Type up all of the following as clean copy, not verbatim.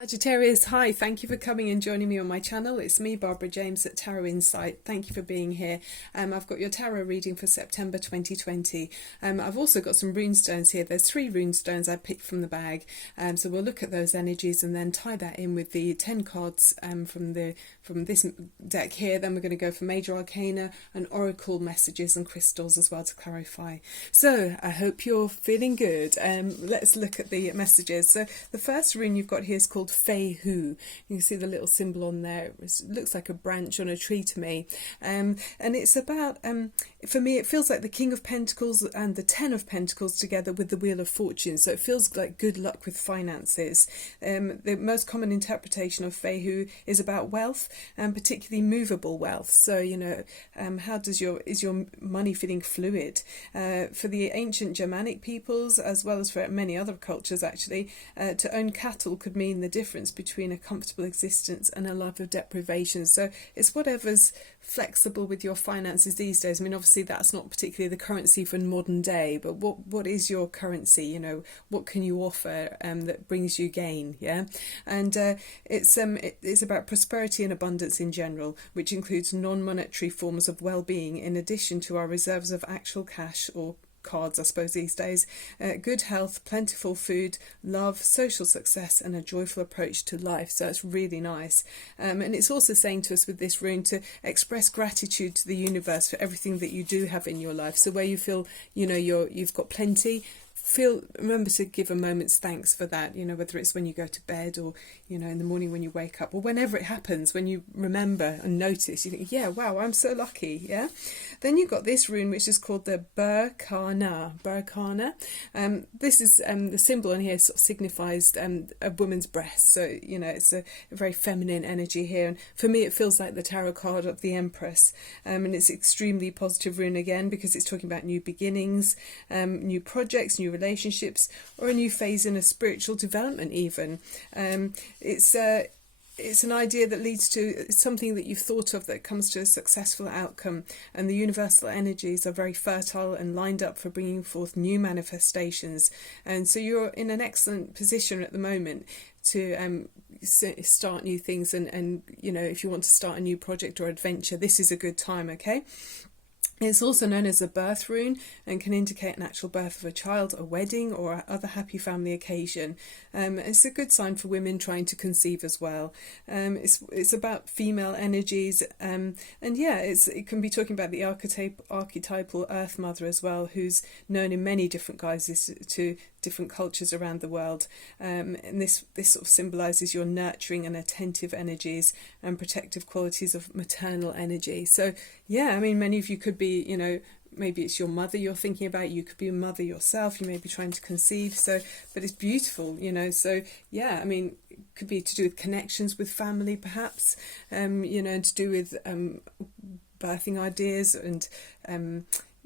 Sagittarius, hi, thank you for coming and joining me on my channel. It's me, Barbara James at Tarot Insight. Thank you for being here. I've got your tarot reading for September 2020. I've also got some rune stones here. There's 3 rune stones I picked from the bag. So we'll look at those energies and then tie that in with the 10 cards from this deck here. Then we're going to go for major arcana and oracle messages and crystals as well to clarify. So I hope you're feeling good. Let's look at the messages. So the first rune you've got here is called Fei Hu. You can see the little symbol on there. It looks like a branch on a tree to me. And it's about, for me, it feels like the King of Pentacles and the Ten of Pentacles together with the Wheel of Fortune. So it feels like good luck with finances. The most common interpretation of Fei Hu is about wealth, and particularly movable wealth. So, how is your money feeling fluid? For the ancient Germanic peoples, as well as for many other cultures actually, to own cattle could mean the difference between a comfortable existence and a life of deprivation. So it's whatever's flexible with your finances these days. I mean, obviously that's not particularly the currency for modern day, but what is your currency? What can you offer that brings you gain? Yeah, and it's about prosperity and abundance in general, which includes non-monetary forms of well-being in addition to our reserves of actual cash or cards, I suppose, these days. Good health, plentiful food, love, social success, and a joyful approach to life. So it's really nice. And it's also saying to us with this rune to express gratitude to the universe for everything that you do have in your life. So where you feel, you've got plenty, remember to give a moment's thanks for that, whether it's when you go to bed or, in the morning when you wake up or whenever it happens, when you remember and notice, you think, yeah, wow, I'm so lucky, yeah? Then you've got this rune, which is called the Berkana. This is, the symbol on here sort of signifies a woman's breast. So, it's a very feminine energy here. And for me, it feels like the tarot card of the Empress. And it's extremely positive rune again, because it's talking about new beginnings, new projects, new relationships, or a new phase in a spiritual development even. It's an idea that leads to something that you've thought of that comes to a successful outcome, and the universal energies are very fertile and lined up for bringing forth new manifestations. And so you're in an excellent position at the moment to start new things, and if you want to start a new project or adventure, this is a good time, okay? It's also known as a birth rune and can indicate an actual birth of a child, a wedding, or other happy family occasion. It's a good sign for women trying to conceive as well. It's about female energies, and yeah, it can be talking about the archetypal Earth Mother as well, who's known in many different guises to different cultures around the world. And this sort of symbolises your nurturing and attentive energies and protective qualities of maternal energy. So yeah, I mean, many of you could be, maybe it's your mother you're thinking about. You could be a mother yourself. You may be trying to conceive. So, but it's beautiful, So yeah, I mean, it could be to do with connections with family, perhaps, and to do with birthing ideas and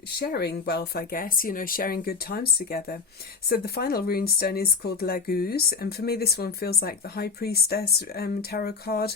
sharing wealth, I guess, sharing good times together. So the final rune stone is called Laguz, and for me this one feels like the High Priestess tarot card,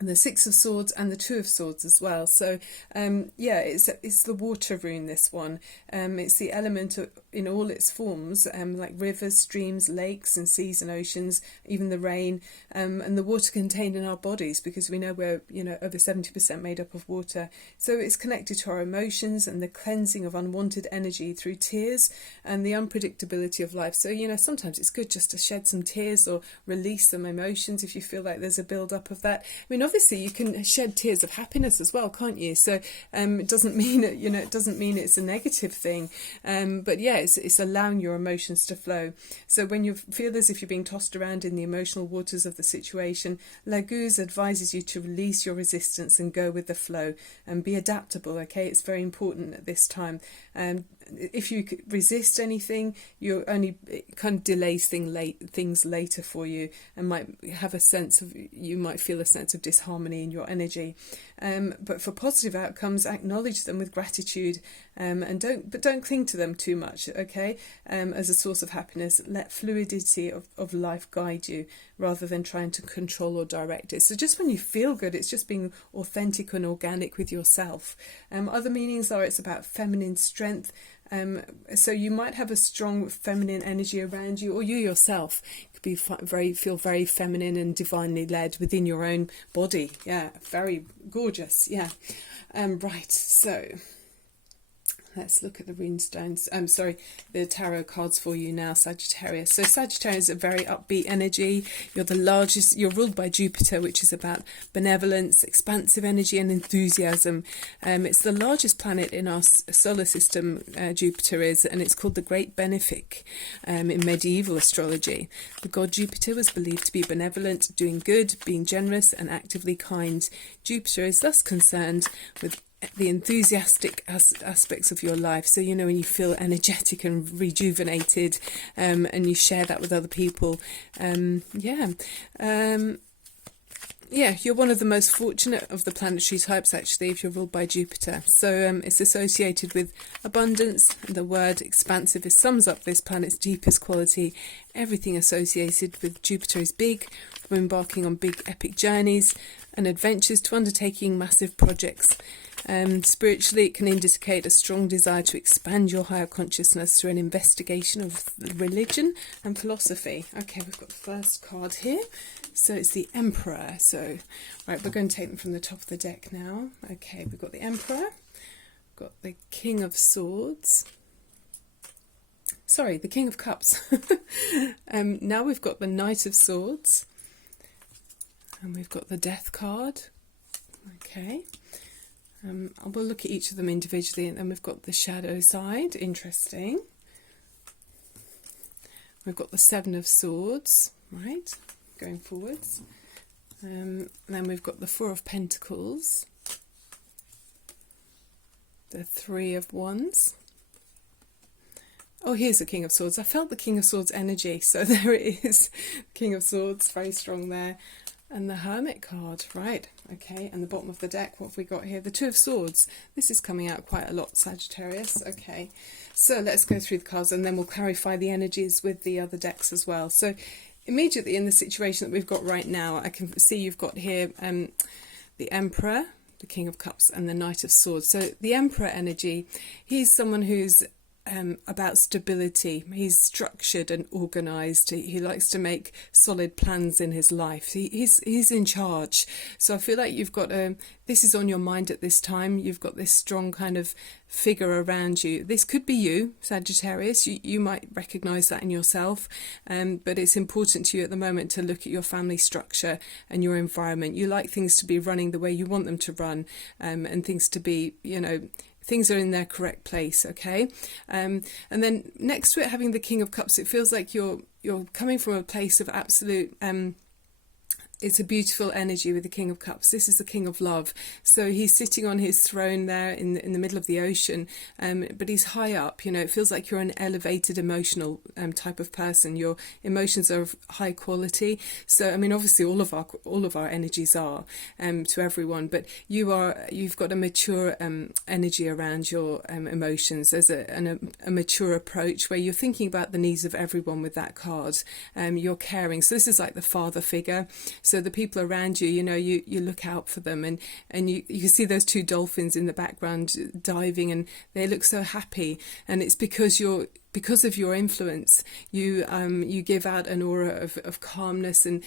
and the Six of Swords and the Two of Swords as well. So yeah, it's the water rune, this one. It's the element in all its forms, like rivers, streams, lakes and seas and oceans, even the rain, and the water contained in our bodies, because we know we're over 70% made up of water. So it's connected to our emotions and the cleansing of unwanted energy through tears and the unpredictability of life. So sometimes it's good just to shed some tears or release some emotions if you feel like there's a build up of that. I mean, obviously you can shed tears of happiness as well, can't you? So it doesn't mean it doesn't mean it's a negative thing, but yeah, it's allowing your emotions to flow. So when you feel as if you're being tossed around in the emotional waters of the situation, Laguz advises you to release your resistance and go with the flow and be adaptable. Okay, it's very important at this time. If you resist anything, it kind of delays things later for you, and might have you might feel a sense of disharmony in your energy. But for positive outcomes, acknowledge them with gratitude, and don't cling to them too much. Okay, as a source of happiness, let fluidity of life guide you. rather than trying to control or direct it. So just when you feel good, it's just being authentic and organic with yourself. Other meanings are it's about feminine strength. So you might have a strong feminine energy around you, or you yourself could be feel very feminine and divinely led within your own body. Yeah, very gorgeous. Yeah. Right. So let's look at the rune stones. The tarot cards for you now, Sagittarius. So Sagittarius is a very upbeat energy. You're the largest, you're ruled by Jupiter, which is about benevolence, expansive energy and enthusiasm. It's the largest planet in our solar system, Jupiter is, and it's called the Great Benefic in medieval astrology. The god Jupiter was believed to be benevolent, doing good, being generous and actively kind. Jupiter is thus concerned with the enthusiastic aspects of your life. So, you know, when you feel energetic and rejuvenated, and you share that with other people. You're one of the most fortunate of the planetary types, actually, if you're ruled by Jupiter. So it's associated with abundance. The word expansive sums up this planet's deepest quality. Everything associated with Jupiter is big, from embarking on big epic journeys and adventures to undertaking massive projects. Spiritually, it can indicate a strong desire to expand your higher consciousness through an investigation of religion and philosophy. Okay, we've got the first card here. So it's the Emperor. So, right, we're going to take them from the top of the deck now. Okay, we've got the Emperor. We've got the King of Swords. Sorry, the King of Cups. Now we've got the Knight of Swords. And we've got the Death card. Okay. We'll look at each of them individually, and then we've got the shadow side. Interesting. We've got the Seven of Swords, right, going forwards. And then we've got the Four of Pentacles, the Three of Wands. Oh, here's the King of Swords. I felt the King of Swords energy, so there it is. King of Swords, very strong there. And the Hermit card, right, okay, and the bottom of the deck, what have we got here? The Two of Swords. This is coming out quite a lot, Sagittarius. Okay, so let's go through the cards and then we'll clarify the energies with the other decks as well. So immediately in the situation that we've got right now, I can see you've got here the Emperor, the King of Cups and the Knight of Swords. So the Emperor energy, he's someone who's about stability. He's structured and organised. He likes to make solid plans in his life. He's in charge. So I feel like you've got this is on your mind at this time. You've got this strong kind of figure around you. This could be you, Sagittarius. You might recognise that in yourself, but it's important to you at the moment to look at your family structure and your environment. You like things to be running the way you want them to run, and things to be, you know, things are in their correct place, okay? And then next to it, having the King of Cups, it feels like you're coming from a place of absolute it's a beautiful energy with the King of Cups. This is the King of Love. So he's sitting on his throne there in the middle of the ocean, but he's high up. You know, it feels like you're an elevated emotional type of person. Your emotions are of high quality. So, I mean, obviously all of our energies are to everyone, but you've got a mature energy around your emotions. There's a mature approach where you're thinking about the needs of everyone with that card. You're caring. So this is like the father figure. So the people around you, you know, you look out for them, and you can see those two dolphins in the background diving, and they look so happy. And it's because of your influence, you give out an aura of calmness, and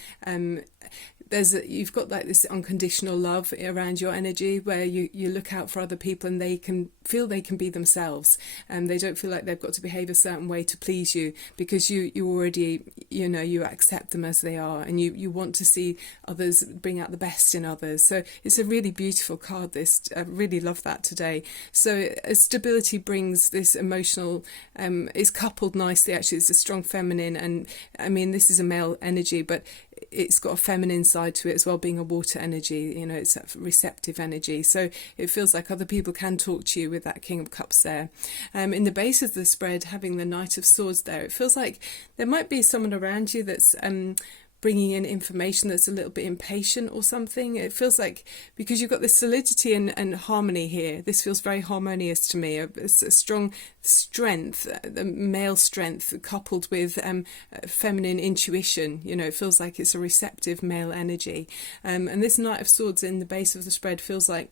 you've got like this unconditional love around your energy, where you look out for other people and they can feel they can be themselves, and they don't feel like they've got to behave a certain way to please you, because you already, you know, you accept them as they are, and you want to see others bring out the best in others. So it's a really beautiful card, this. I really love that today. So stability brings this emotional, it's coupled nicely, actually. It's a strong feminine, and I mean, this is a male energy, but it's got a feminine side to it as well, being a water energy. You know, it's a receptive energy. So it feels like other people can talk to you with that King of Cups there. In the base of the spread, having the Knight of Swords there, it feels like there might be someone around you that's bringing in information that's a little bit impatient or something. It feels like, because you've got this solidity and harmony here, this feels very harmonious to me. It's a strong strength, the male strength coupled with feminine intuition. You know, it feels like it's a receptive male energy. And this Knight of Swords in the base of the spread feels like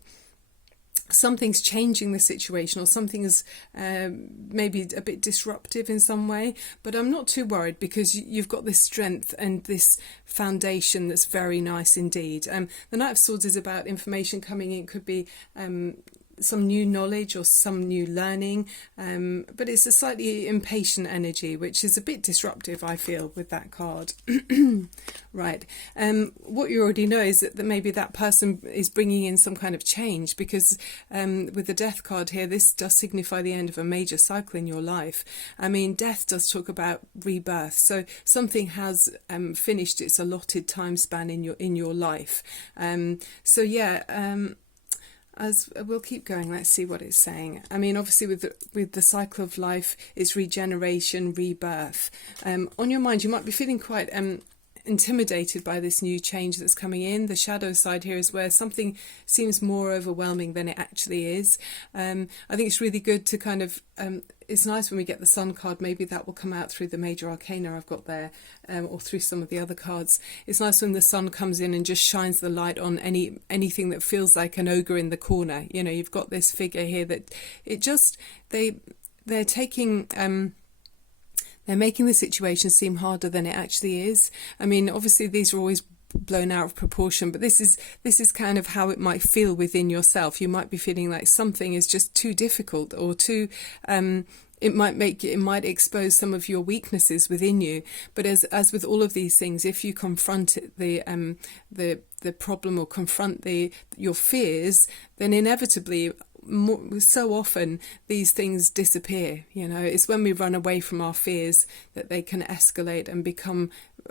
something's changing the situation, or something's maybe a bit disruptive in some way, but I'm not too worried, because you've got this strength and this foundation that's very nice indeed. The Knight of Swords is about information coming in. It could be some new knowledge or some new learning, but it's a slightly impatient energy, which is a bit disruptive, I feel, with that card. Right. What you already know is that maybe that person is bringing in some kind of change, because with the Death card here, this does signify the end of a major cycle in your life. I mean, Death does talk about rebirth, so something has finished its allotted time span in your life. So yeah. As we'll keep going, let's see what it's saying. I mean, obviously with the cycle of life, it's regeneration, rebirth. On your mind, you might be feeling quite intimidated by this new change that's coming in. The shadow side here is where something seems more overwhelming than it actually is. I think it's really good to kind of, it's nice when we get the Sun card, maybe that will come out through the major arcana I've got there, or through some of the other cards. It's nice when the Sun comes in and just shines the light on anything that feels like an ogre in the corner. You know, you've got this figure here that it just, they're taking... they're making the situation seem harder than it actually is. I mean, obviously these are always blown out of proportion, but this is kind of how it might feel within yourself. You might be feeling like something is just too difficult, or too it might expose some of your weaknesses within you. But as with all of these things, if you confront the problem, or confront your fears, then inevitably, so often these things disappear. You know, it's when we run away from our fears that they can escalate and become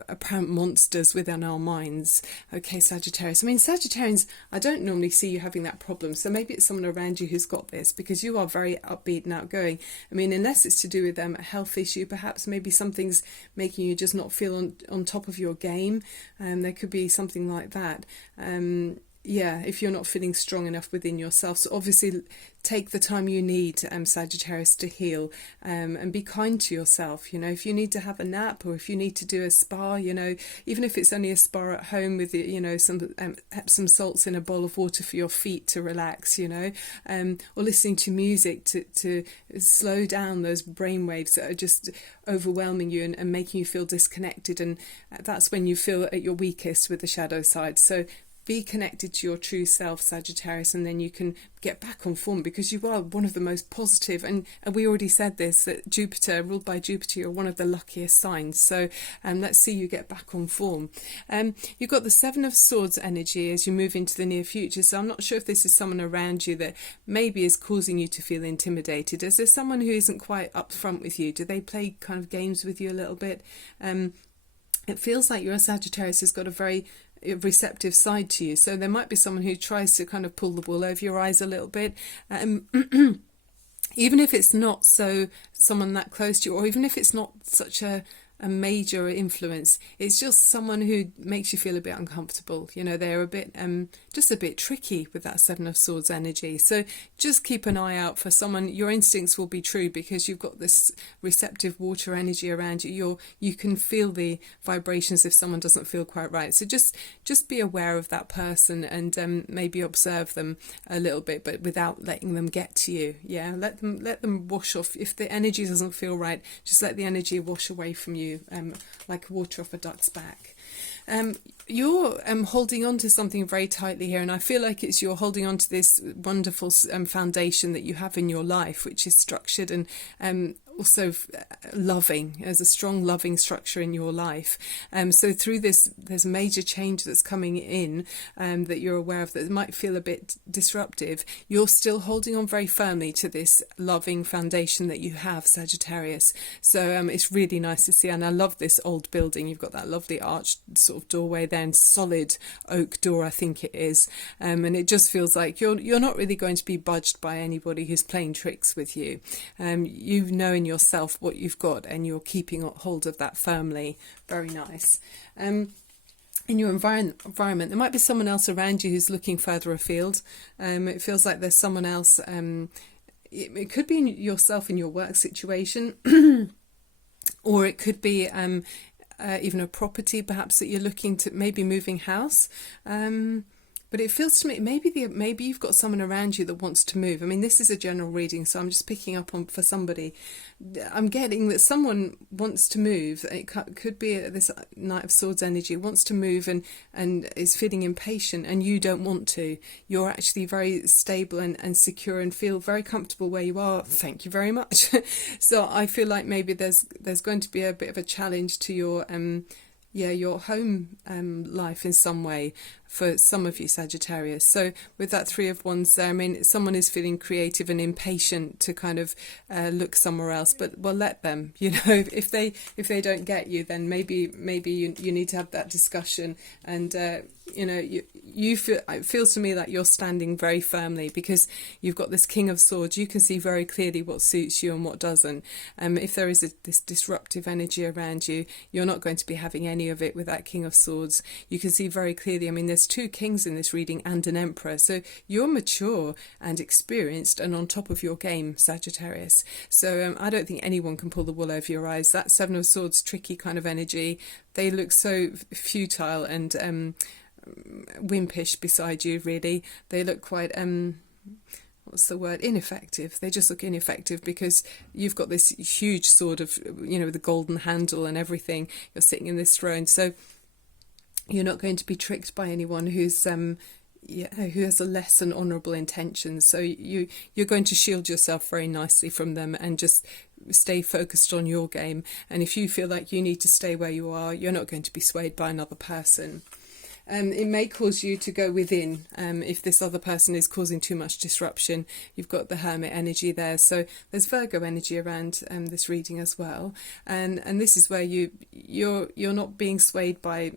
apparent monsters within our minds. Okay, Sagittarius. I mean, Sagittarians, I don't normally see you having that problem, so maybe it's someone around you who's got this, because you are very upbeat and outgoing. I mean, unless it's to do with a health issue, perhaps maybe something's making you just not feel on top of your game. There could be something like that. Yeah, if you're not feeling strong enough within yourself. So obviously take the time you need, Sagittarius, to heal, and be kind to yourself. You know, if you need to have a nap, or if you need to do a spa, you know, even if it's only a spa at home with, you know, some Epsom salts in a bowl of water for your feet to relax, you know, or listening to music to slow down those brainwaves that are just overwhelming you and making you feel disconnected. And that's when you feel at your weakest with the shadow side. So be connected to your true self, Sagittarius, and then you can get back on form, because you are one of the most positive, and we already said this, that Jupiter, ruled by Jupiter, you're one of the luckiest signs. So let's see you get back on form. You've got the Seven of Swords energy as you move into the near future. So I'm not sure if this is someone around you that maybe is causing you to feel intimidated. Is there someone who isn't quite upfront with you? Do they play kind of games with you a little bit? It feels like your Sagittarius has got a very receptive side to you, so there might be someone who tries to kind of pull the wool over your eyes a little bit, even if it's not someone that close to you, or even if it's not such a major influence. It's just someone who makes you feel a bit uncomfortable. You know, they're a bit just a bit tricky with that Seven of Swords energy. So just keep an eye out for someone. Your instincts will be true, because you've got this receptive water energy around you. You can feel the vibrations if someone doesn't feel quite right. So just be aware of that person, and maybe observe them a little bit, but without letting them get to you. Yeah, let them wash off. If the energy doesn't feel right, just let the energy wash away from you, like water off a duck's back. You're holding on to something very tightly here, and I feel like you're holding on to this wonderful foundation that you have in your life, which is structured and also loving. There's a strong loving structure in your life. So through this, there's a major change that's coming in that you're aware of that might feel a bit disruptive. You're still holding on very firmly to this loving foundation that you have, Sagittarius. So it's really nice to see, and I love this old building. You've got that lovely arched sort of doorway there, and solid oak door, I think it is. And it just feels like you're not really going to be budged by anybody who's playing tricks with you. You know in yourself what you've got, and you're keeping hold of that firmly. Very nice. in your environment, there might be someone else around you who's looking further afield. It feels like there's someone else. It could be yourself in your work situation, or it could be even a property, perhaps, that you're looking to, maybe moving house. But it feels to me maybe you've got someone around you that wants to move. I mean, this is a general reading, so I'm just picking up on for somebody. I'm getting that someone wants to move. It could be this Knight of Swords energy, wants to move and is feeling impatient, and you don't want to. You're actually very stable and secure and feel very comfortable where you are. Thank you very much. So I feel like maybe there's going to be a bit of a challenge to your your home life in some way for some of you, Sagittarius. So with that Three of Wands there, I mean, someone is feeling creative and impatient to kind of look somewhere else, but well, let them, if they don't get you, then maybe you need to have that discussion. And you feel, it feels to me like you're standing very firmly because you've got this King of Swords. You can see very clearly what suits you and what doesn't. If there is this disruptive energy around you, you're not going to be having any of it with that King of Swords. You can see very clearly, I mean, there's two kings in this reading and an emperor. So you're mature and experienced and on top of your game, Sagittarius. So I don't think anyone can pull the wool over your eyes. That Seven of Swords, tricky kind of energy, they look so futile and wimpish beside you, really. They look quite what's the word, ineffective. They just look ineffective because you've got this huge sword of, with the golden handle and everything. You're sitting in this throne, so you're not going to be tricked by anyone who's who has a less than honourable intention. So you're going to shield yourself very nicely from them and just stay focused on your game. And if you feel like you need to stay where you are, you're not going to be swayed by another person. It may cause you to go within if this other person is causing too much disruption. You've got the Hermit energy there, so there's Virgo energy around this reading as well. And this is where you're not being swayed by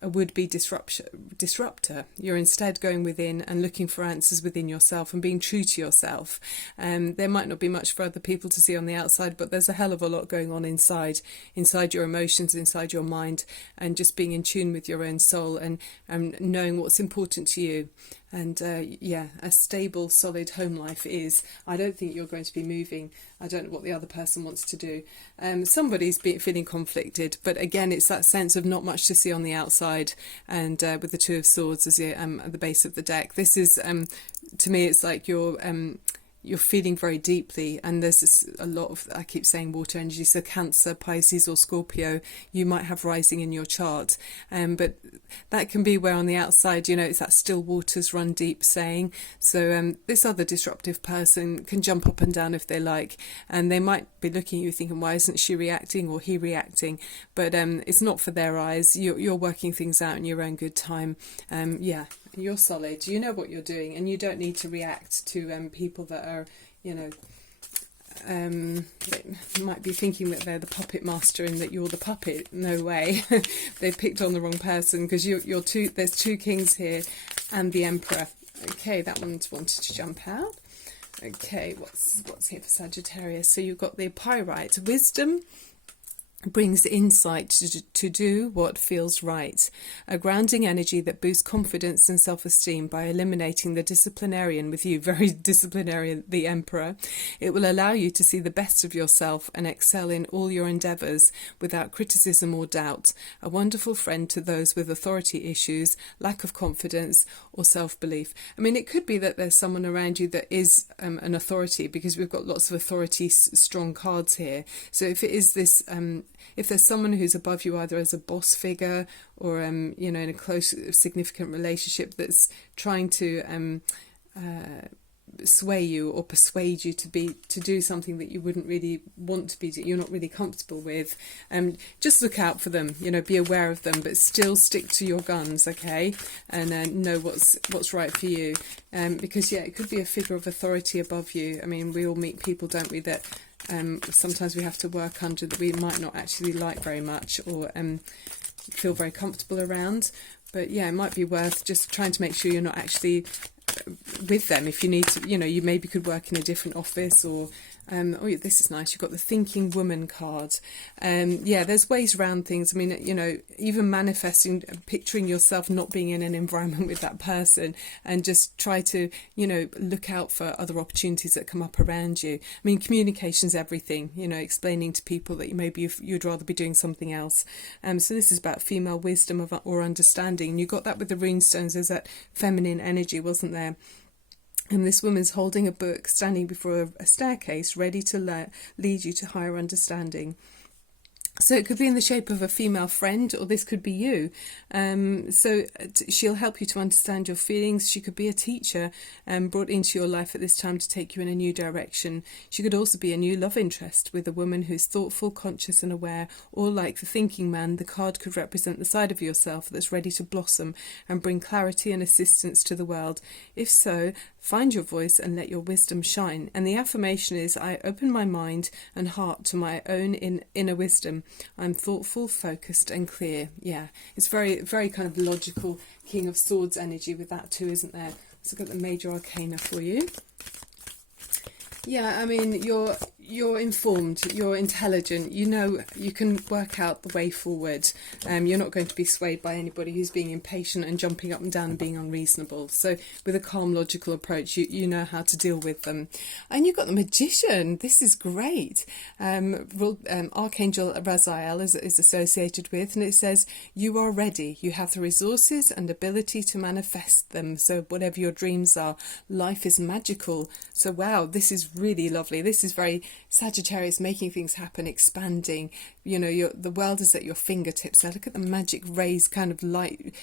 a would-be disruptor. You're instead going within and looking for answers within yourself and being true to yourself. There might not be much for other people to see on the outside, but there's a hell of a lot going on inside your emotions, inside your mind, and just being in tune with your own soul and knowing what's important to you. And a stable, solid home life is. I don't think you're going to be moving. I don't know what the other person wants to do. Somebody's feeling conflicted, but again, it's that sense of not much to see on the outside. And with the Two of Swords as at the base of the deck, this is to me, it's like you're feeling very deeply, and there's a lot of, I keep saying water energy, so Cancer, Pisces or Scorpio, you might have rising in your chart, but that can be where on the outside, it's that still waters run deep saying. So this other disruptive person can jump up and down if they like, and they might be looking at you thinking, why isn't she reacting or he reacting? But it's not for their eyes. You're working things out in your own good time. You're solid, you know what you're doing, and you don't need to react to people that are, they might be thinking that they're the puppet master and that you're the puppet. No way. They've picked on the wrong person, because there's two kings here and the emperor. Okay, that one's wanted to jump out. Okay, what's here for Sagittarius? So you've got the Pyrite. Wisdom brings insight to do what feels right, a grounding energy that boosts confidence and self-esteem by eliminating the disciplinarian with you, very disciplinarian, the Emperor. It will allow you to see the best of yourself and excel in all your endeavours without criticism or doubt, a wonderful friend to those with authority issues, lack of confidence or self-belief. I mean, it could be that there's someone around you that is an authority, because we've got lots of authority strong cards here. So if it is this if there's someone who's above you, either as a boss figure or in a close significant relationship, that's trying to sway you or persuade you to do something that you wouldn't really want to be, you're not really comfortable with, just look out for them, be aware of them, but still stick to your guns, okay, and know what's right for you, because it could be a figure of authority above you. I mean, we all meet people, don't we, that sometimes we have to work under, that we might not actually like very much or feel very comfortable around. But it might be worth just trying to make sure you're not actually with them. If you need to, you maybe could work in a different office or Oh, this is nice. You've got the thinking woman card. Yeah, there's ways around things. I mean, you know, even manifesting, picturing yourself not being in an environment with that person, and just try to, you know, look out for other opportunities that come up around you. I mean, communication's everything, you know, explaining to people that maybe you'd rather be doing something else. So this is about female wisdom or understanding. And you got that with the runestones. There's that feminine energy, wasn't there? And this woman's holding a book, standing before a staircase, ready to lead you to higher understanding. So it could be in the shape of a female friend, or this could be you. So she'll help you to understand your feelings. She could be a teacher brought into your life at this time to take you in a new direction. She could also be a new love interest with a woman who's thoughtful, conscious and aware, or like the thinking man, the card could represent the side of yourself that's ready to blossom and bring clarity and assistance to the world. If so, find your voice and let your wisdom shine. And the affirmation is, I open my mind and heart to my own inner wisdom. I'm thoughtful, focused and clear. Yeah, it's very, very kind of logical King of Swords energy with that too, isn't there? Let's look at the major arcana for you. Yeah, I mean, you're informed, you're intelligent, you know, you can work out the way forward. You're not going to be swayed by anybody who's being impatient and jumping up and down and being unreasonable. So with a calm, logical approach, you know how to deal with them. And you've got the Magician. This is great. Archangel Raziel is associated with, and it says, you are ready. You have the resources and ability to manifest them. So whatever your dreams are, life is magical. So wow, this is really lovely. This is very Sagittarius, making things happen, expanding. You know, the world is at your fingertips. Now look at the magic rays, kind of light,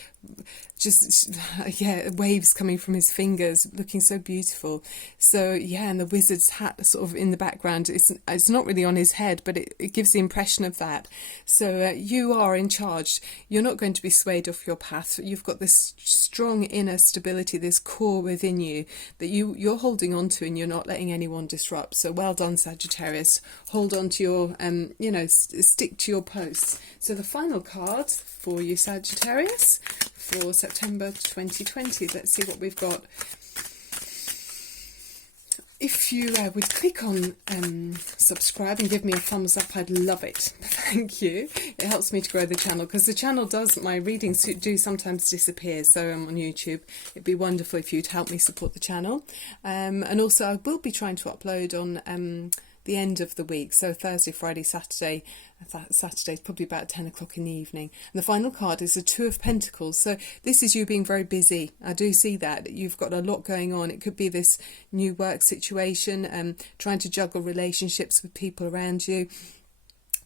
just yeah, waves coming from his fingers, looking so beautiful. So yeah, and the wizard's hat sort of in the background. It's not really on his head, but it gives the impression of that. So you are in charge. You're not going to be swayed off your path. You've got this strong inner stability, this core within you that you're holding on to, and you're not letting anyone disrupt. So well done, Sagittarius. Hold on to your you know, stick to your posts. So the final card for you, Sagittarius, for September 2020. Let's see what we've got. If you would click on subscribe and give me a thumbs up, I'd love it. Thank you. It helps me to grow the channel, because the channel does, my readings do sometimes disappear, so I'm on YouTube. It'd be wonderful if you'd help me support the channel. And also I will be trying to upload on the end of the week, so Thursday, Friday, Saturday. Saturday's probably about 10 o'clock in the evening. And the final card is the Two of Pentacles. So this is you being very busy. I do see that you've got a lot going on. It could be this new work situation, trying to juggle relationships with people around you.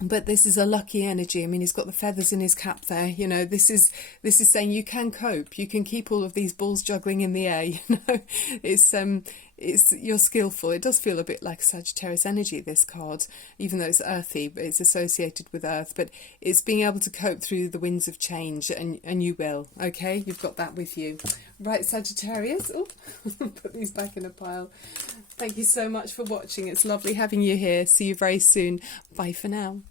But this is a lucky energy. I mean, he's got the feathers in his cap there. You know, this is saying you can cope. You can keep all of these balls juggling in the air. You know, it's you're skillful. It does feel a bit like Sagittarius energy, this card, even though it's earthy, but it's associated with earth. But it's being able to cope through the winds of change, and you will. Okay, you've got that with you, right, Sagittarius? Oh, put these back in a pile. Thank you so much for watching. It's lovely having you here. See you very soon. Bye for now.